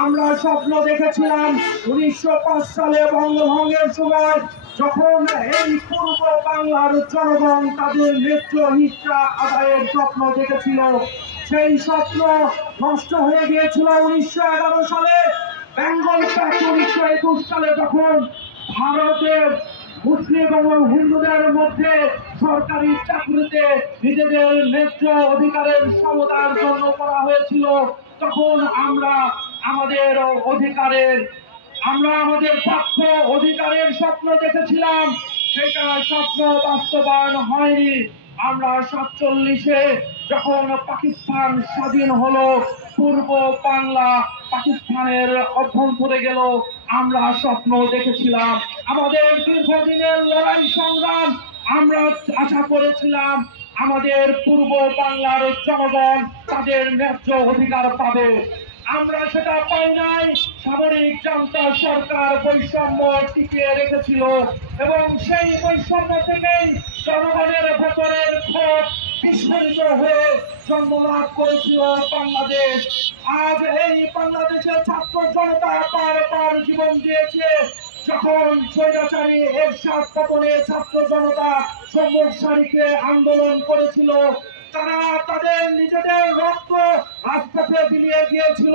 আমরা স্বপ্ন দেখেছিলাম 1905 সালে বঙ্গভঙ্গের সময় যখন এই পূর্ব বাংলার জনগণ তাদের ন্যায্য হিস্সা আদায়ের স্বপ্ন দেখেছিল, সেই স্বপ্ন নষ্ট হয়ে গিয়েছিল 1911 সালে। বেঙ্গল প্যাক্ট 1921 সালে যখন ভারতের মুসলিম এবং হিন্দুদের মধ্যে সরকারি চাকরিতে নিজেদের ন্যায্য অধিকারের সমতার জন্য করা হয়েছিল, তখন আমরা আমাদের প্রাপ্য অধিকারের স্বপ্ন দেখেছিলাম। সেটা স্বপ্ন বাস্তবায়ন হয়নি। আমরা 47-এ যখন পাকিস্তান স্বাধীন হলো, পূর্ব বাংলা পাকিস্তানের অভ্যন্তরে গেল, আমরা স্বপ্ন দেখেছিলাম। আমাদের দীর্ঘদিনের লড়াই সংগ্রাম, আমরা আশা করেছিলাম আমাদের পূর্ব বাংলার জনগণ তাদের ন্যায্য অধিকার পাবে। আমরা সেটা পাই নাই। সামরিক জান্তা সরকার বৈষম্য টিকিয়ে রেখেছিল এবং সেই বৈষম্য থেকেই জনগণের ভেতরের ক্ষোভ বিস্ফোরিত হয়ে জন্ম লাভ করেছিল বাংলাদেশ। আজ এই বাংলাদেশের ছাত্র জনতা বারবার জীবন দিয়েছে। যখন স্বৈরাচারী এরশাদ পতনে ছাত্র জনতা সম্মুখ সারিকে আন্দোলন করেছিল, তারা তাদের নিজেদের রক্ত রাজপথে বিলিয়ে গিয়েছিল।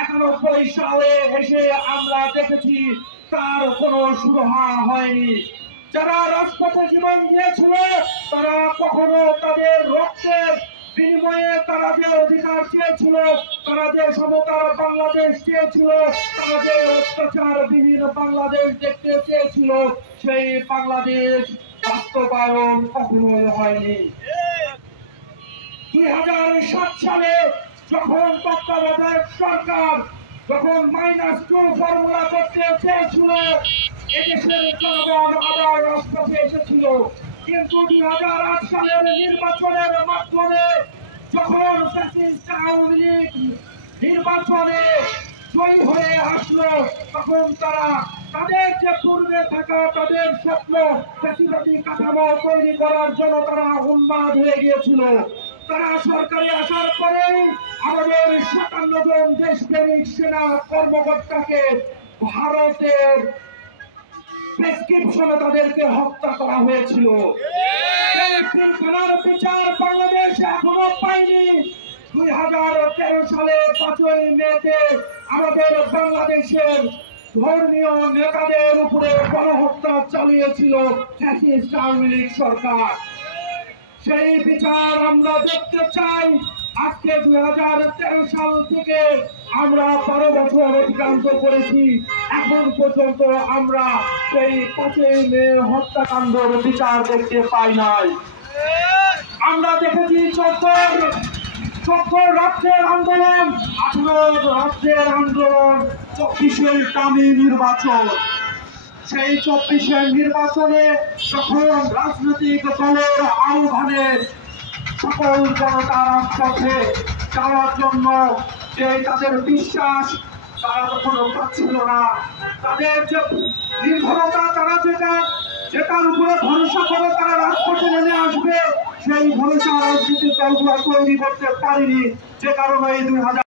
91 সালে এসে আমরা দেখেছি তার কোনো সুরাহা হয়নি। যারা রাজপথে জীবন দিয়েছিল তারা কখনো তাদের রক্তের বিনিময়ে তারা যে অধিকার চেয়েছিল, তারা যে সমতার বাংলাদেশ চেয়েছিল, তারা যে অত্যাচারবিহীন বাংলাদেশ দেখতে চেয়েছিল, সেই বাংলাদেশ বাস্তবায়ন কখনোই হয়নি। 2007 সালে যখন তত্ত্বাবধায়ক সরকার -2 ফর্মুলা করতে চেয়েছিল, এদেশের জনগণ আবার রাজপথে এসেছিল। কিন্তু 2008 সালের নির্বাচনের মাধ্যমে যখন ফ্যাসিস্ট আওয়ামী লীগ নির্বাচনে জয়ী হয়ে আসলো, তখন তারা তাদের যে পূর্বে থাকা তাদের স্বপ্ন ফ্যাসিবাদী কাঠামো তৈরি করার জন্য তারা উন্মাদ হয়ে গিয়েছিল। তারা সরকারে আসার পরেই আমাদের 57 জন দেশপ্রেমিক সেনা কর্মকর্তাকে ভারতের প্রেসক্রিপশনে তাদেরকে হত্যা করা হয়েছিল। বিচার বাংলাদেশ এখনো পায়নি। 2013 সালে 5ই মেতে আমাদের বাংলাদেশের ধর্মীয় নেতাদের উপরে গণহত্যা চালিয়েছিল ফ্যাসিস্ট আওয়ামী লীগ সরকার। সেই বিচার আমরা দেখতে চাই। আজকে 2013 সাল থেকে আমরা 12 বছর অতিক্রান্ত করেছি, এখন পর্যন্ত আমরা সেই 5ই মে হত্যাকাণ্ডের বিচার দেখতে পাই নাই। আমরা দেখেছি 14 রাজ্যের আন্দোলন, 18 রাজ্যের আন্দোলন, 24-এর দামি নির্বাচন। সেই 24-এর নির্বাচনে যখন রাজনৈতিক দলের আহ্বানে সকল জনতা রাজপথে যাওয়ার জন্য যে তাদের বিশ্বাস তারা তখন পাচ্ছিল না, তাদের যে নির্ভরতা, তারা যেটার উপরে ভরসা করে তারা রাজপথে নেমে আসবে, সেই ভরসা রাজনৈতিক দলগুলো তৈরি করতে পারেনি। যে কারণে 2000